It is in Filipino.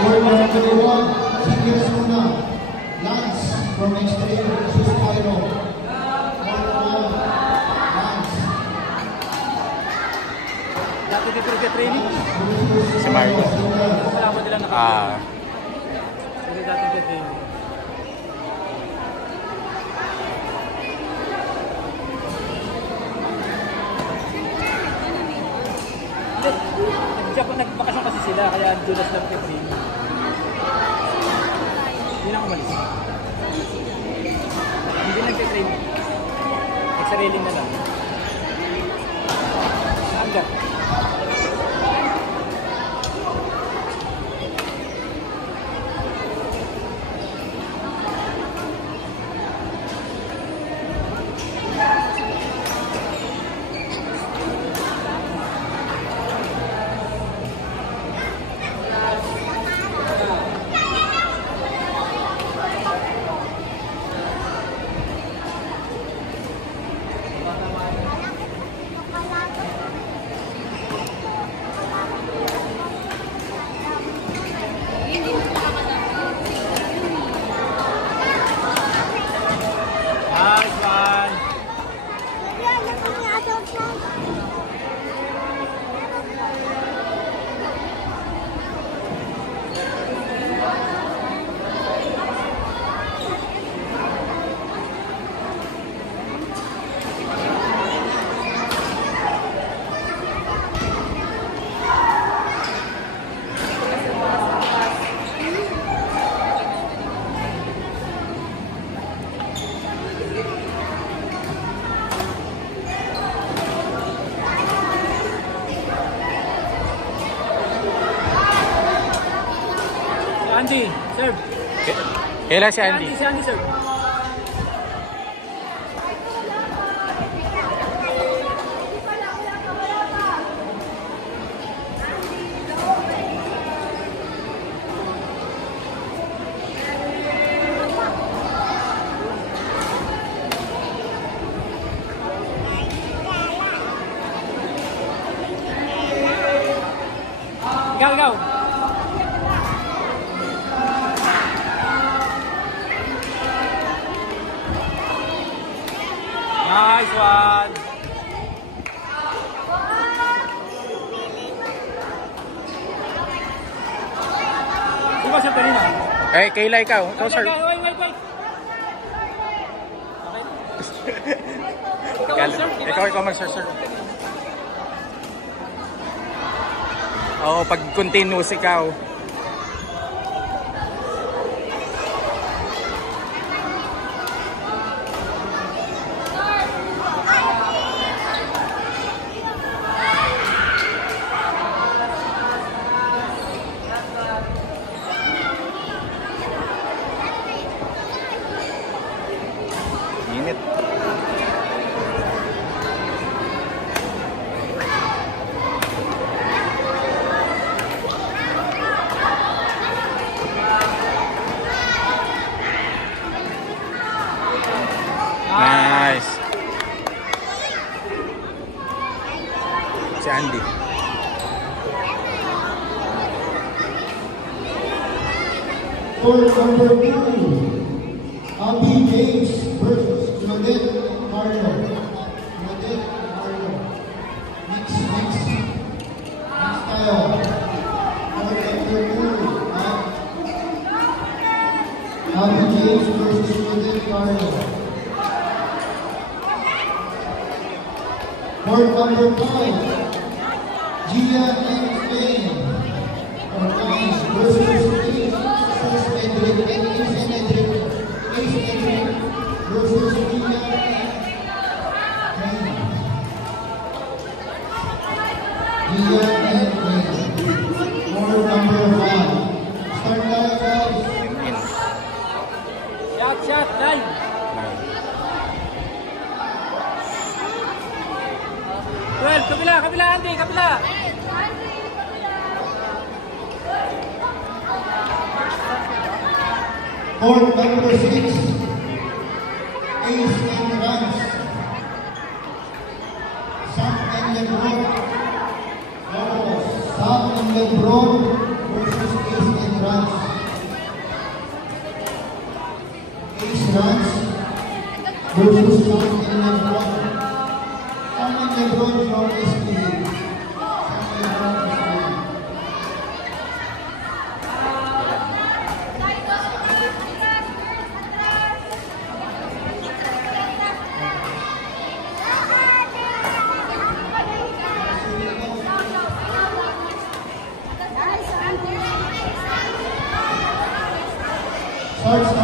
Court number 21, Seniors muna. Lance from Extreme versus Cairo. Lance. Dati dito sa training. Si Marco. Salamat nila na. Hindi dati sa training. Nagbakasyon kasi sila, kaya Judas lang kay Prim. Hindi lang umalis. Hindi nagtitrain. Nagsariling na lang. Hanggang. Andy, serve. Kailan si Andy? Si Andy, serve. Ikaw. Nice one. Sino ba siya kanina? Kayla ikaw. Ikaw, sir. Wait. Okay. Ikaw mag-sir. Oo, pag continuous ikaw. Init. Nice. Si Andy. Court number 2, Abby James versus Claudette Carlo. Mix tayo. Court number 2, Abby James versus Claudette Carlo. Court number 5, Gia and Spain. Versus Ace Edric versus Gia and Court number 1. Start tayo, guys. Shot, time. Well, kabila, Andy, kabila. Court number 6, Ace and Rams. Sam and Lebron. Sam and Lebron versus Ace and runs. Ace runs versus Samuel Lebron. Samuel Lebron from SPA. Samuel Lebron from SPA. Short